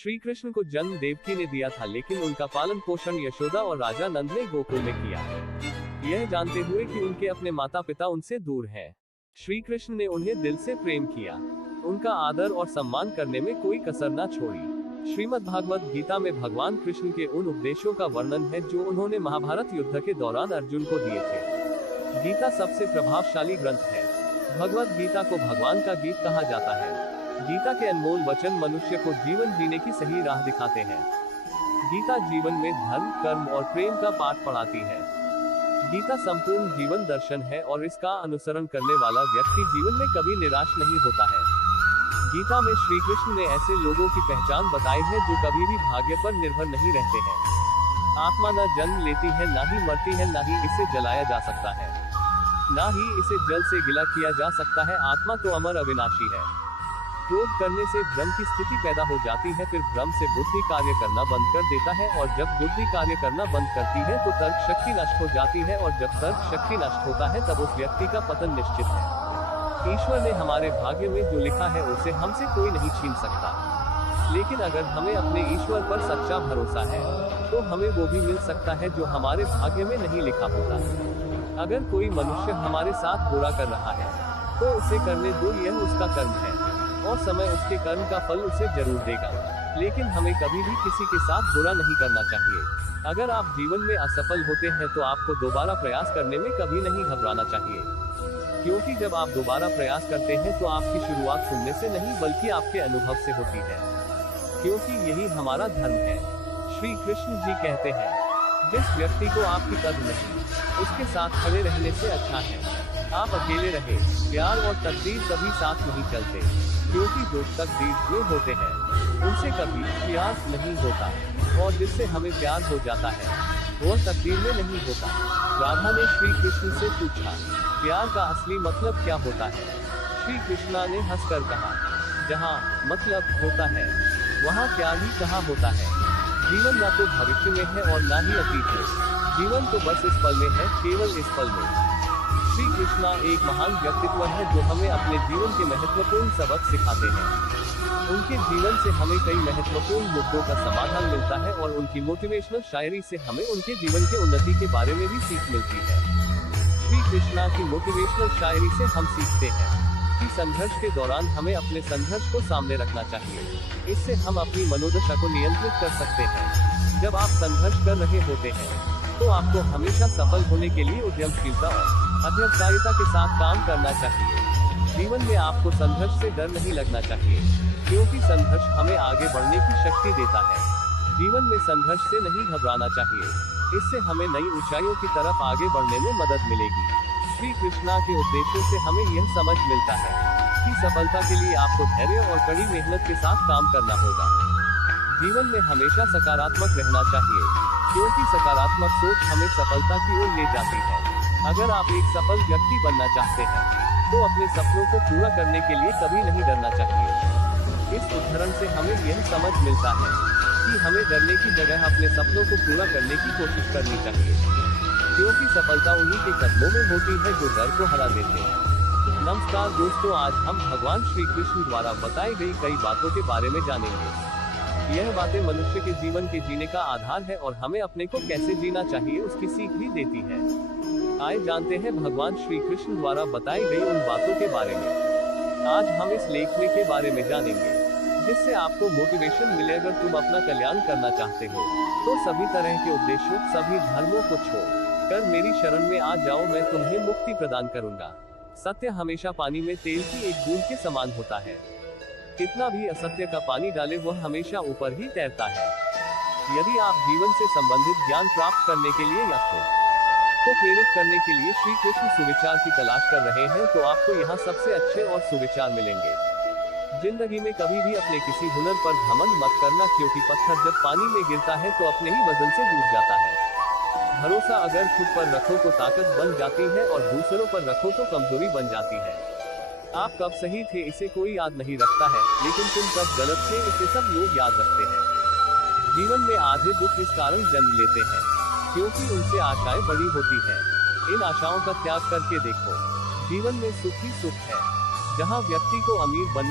श्री कृष्ण को जन्म देवकी ने दिया था, लेकिन उनका पालन पोषण यशोदा और राजा नंद ने गोकुल में किया। यह जानते हुए कि उनके अपने माता पिता उनसे दूर हैं, श्री कृष्ण ने उन्हें दिल से प्रेम किया। उनका आदर और सम्मान करने में कोई कसर न छोड़ी। श्रीमद् भागवत गीता में भगवान कृष्ण के उन उपदेशों का वर्णन है जो उन्होंने महाभारत युद्ध के दौरान अर्जुन को दिए थे। गीता सबसे प्रभावशाली ग्रंथ है। भगवत गीता को भगवान का गीत कहा जाता है। गीता के अनमोल वचन मनुष्य को जीवन जीने की सही राह दिखाते हैं। गीता जीवन में धर्म, कर्म और प्रेम का पाठ पढ़ाती है। गीता संपूर्ण जीवन दर्शन है और इसका अनुसरण करने वाला व्यक्ति जीवन में कभी निराश नहीं होता है। गीता में श्री कृष्ण ने ऐसे लोगों की पहचान बताई है जो कभी भी भाग्य पर निर्भर नहीं रहते हैं। आत्मा न जन्म लेती है, न ही मरती है, न ही इसे जलाया जा सकता है, न ही इसे जल से गिला किया जा सकता है। आत्मा तो अमर अविनाशी है। क्रोध करने से भ्रम की स्थिति पैदा हो जाती है, फिर भ्रम से बुद्धि कार्य करना बंद कर देता है, और जब बुद्धि कार्य करना बंद करती है तो तर्क शक्ति नष्ट हो जाती है, और जब तर्क शक्ति नष्ट होता है तब उस व्यक्ति का पतन निश्चित है। ईश्वर ने हमारे भाग्य में जो लिखा है उसे हमसे कोई नहीं छीन सकता, लेकिन अगर हमें अपने ईश्वर पर सच्चा भरोसा है तो हमें वो भी मिल सकता है जो हमारे भाग्य में नहीं लिखा होता। अगर कोई मनुष्य हमारे साथ बुरा कर रहा है तो उसे करने दो, यह उसका कर्म है और समय उसके कर्म का फल उसे जरूर देगा, लेकिन हमें कभी भी किसी के साथ बुरा नहीं करना चाहिए। अगर आप जीवन में असफल होते हैं तो आपको दोबारा प्रयास करने में कभी नहीं घबराना चाहिए, क्योंकि जब आप दोबारा प्रयास करते हैं तो आपकी शुरुआत सुनने से नहीं बल्कि आपके अनुभव से होती है, क्योंकि यही हमारा धर्म है। श्री कृष्ण जी कहते हैं, जिस व्यक्ति को आपकी कद्र नहीं, उसके साथ खड़े रहने से अच्छा है आप अकेले रहे। प्यार और तकदीर कभी साथ नहीं चलते, क्योंकि जो तकदीर में होते हैं उनसे कभी प्यार नहीं होता, और जिससे हमें प्यार हो जाता है वह तकदीर में नहीं होता। राधा ने श्री कृष्ण से पूछा, प्यार का असली मतलब क्या होता है? श्री कृष्णा ने हंसकर कहा, जहाँ मतलब होता है वहाँ प्यार ही कहाँ होता है। जीवन न तो भविष्य में है और न ही अतीत में, जीवन तो बस इस पल में है, केवल इस पल में। श्री कृष्णा एक महान व्यक्तित्व है जो हमें अपने जीवन के महत्वपूर्ण सबक सिखाते हैं। उनके जीवन से हमें कई महत्वपूर्ण मुद्दों का समाधान मिलता है, और उनकी मोटिवेशनल शायरी से हमें उनके जीवन के उन्नति के बारे में भी सीख मिलती है। श्री कृष्णा की मोटिवेशनल शायरी से हम सीखते हैं कि संघर्ष के दौरान हमें अपने संघर्ष को सामने रखना चाहिए। इससे हम अपनी मनोदशा को नियंत्रित कर सकते हैं। जब आप संघर्ष कर रहे होते हैं तो आपको हमेशा सफल होने के लिए उद्यमशीलता और अध्यवसायिता के साथ काम करना चाहिए। जीवन में आपको संघर्ष से डर नहीं लगना चाहिए, क्योंकि संघर्ष हमें आगे बढ़ने की शक्ति देता है। जीवन में संघर्ष से नहीं घबराना चाहिए, इससे हमें नई ऊंचाइयों की तरफ आगे बढ़ने में मदद मिलेगी। श्री कृष्णा के उपदेशों से हमें यह समझ मिलता है कि सफलता के लिए आपको धैर्य और कड़ी मेहनत के साथ काम करना होगा। जीवन में हमेशा सकारात्मक रहना चाहिए, क्योंकि सकारात्मक सोच हमें सफलता की ओर ले जाती है। अगर आप एक सफल व्यक्ति बनना चाहते हैं तो अपने सपनों को पूरा करने के लिए कभी नहीं डरना चाहिए। इस उदाहरण से हमें यह समझ मिलता है कि हमें डरने की जगह अपने सपनों को पूरा करने की कोशिश करनी चाहिए, क्योंकि सफलता उन्हीं के कदमों में होती है जो डर को हरा देते हैं। नमस्कार दोस्तों, आज हम भगवान श्री कृष्ण द्वारा बताई गई कई बातों के बारे में जानेंगे। यह बातें मनुष्य के जीवन के जीने का आधार है और हमें अपने को कैसे जीना चाहिए उसकी सीख भी देती है। आइए जानते हैं भगवान श्री कृष्ण द्वारा बताई गई उन बातों के बारे में। आज हम इस लेख के बारे में जानेंगे जिससे आपको मोटिवेशन मिले। अगर तुम अपना कल्याण करना चाहते हो तो सभी तरह के उद्देश्यों, सभी धर्मों को छोड़ कर मेरी शरण में आ जाओ, मैं तुम्हें मुक्ति प्रदान करूंगा। सत्य हमेशा पानी में तेल की एक बूंद के समान होता है। कितना भी असत्य का पानी डाले वह हमेशा ऊपर ही तैरता है। यदि आप जीवन से संबंधित ज्ञान प्राप्त करने के लिए या को प्रेरित करने के लिए श्री कृष्ण सुविचार की तलाश कर रहे हैं तो आपको यहाँ सबसे अच्छे और सुविचार मिलेंगे। जिंदगी में कभी भी अपने किसी हुनर पर घमंड मत करना, क्योंकि पत्थर जब पानी में गिरता है तो अपने ही वजन से डूब जाता है। भरोसा अगर खुद पर रखो तो ताकत बन जाती है, और दूसरों पर रखो तो कमजोरी बन जाती है। आप कब सही थे इसे कोई याद नहीं रखता है, लेकिन तुम कब गलत थे इसे सब लोग याद रखते हैं। जीवन में आधे दुख इस कारण जन्म लेते हैं क्योंकि उनसे आशाएं बड़ी होती है। इन आशाओं का त्याग करके देखो, जीवन में सुख ही सुख है। जहाँ व्यक्ति को अमीर बनने